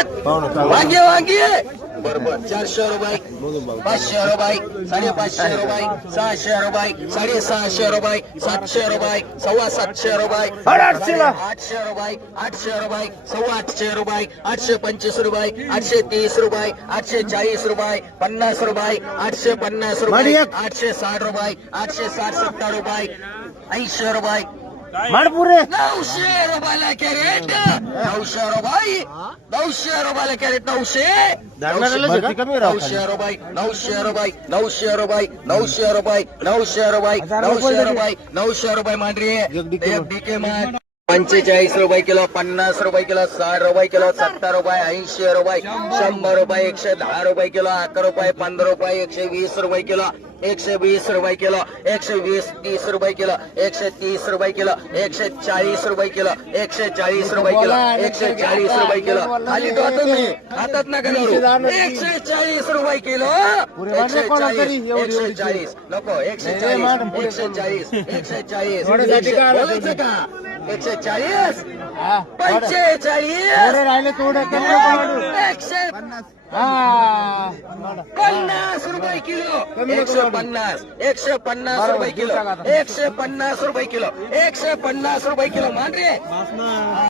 वांगे वांगे बरोबर 400 रुपये 500 रुपये 550 रुपये 600 रुपये 650 रुपये 700 रुपये 725 रुपये 800 रुपये 800 रुपये 825 रुपये 825 रुपये 830 रुपये 840 रुपये 50 रुपये 850 रुपये 860 रुपये 860 70 रुपये 80 रुपये 900 रुपयाला कॅरेट 900 रुपये 900 रुपयाला कॅरेट 900 900 रुपये 900 रुपये 900 रुपये 900 रुपये 900 रुपये 900 रुपये 900 रुपये मांडरी एक डीके मान 45 रुपये किलो 50 रुपये किलो 60 रुपये किलो 70 रुपये 80 रुपये 100 रुपये 110 रुपये किलो 11 रुपये 15 रुपये 120 रुपये किलो 120 रुपये किलो 120 30 रुपये किलो 130 रुपये किलो 140 रुपये किलो 140 रुपये किलो 140 रुपये किलो खाली ठेवतो मी हातात नका धरू 140 रुपये किलो 140 नको 140 बोलायचं का 140 50 रुपये किलो 150 रुपये किलो 150 रुपये किलो 150 रुपये किलो मान रे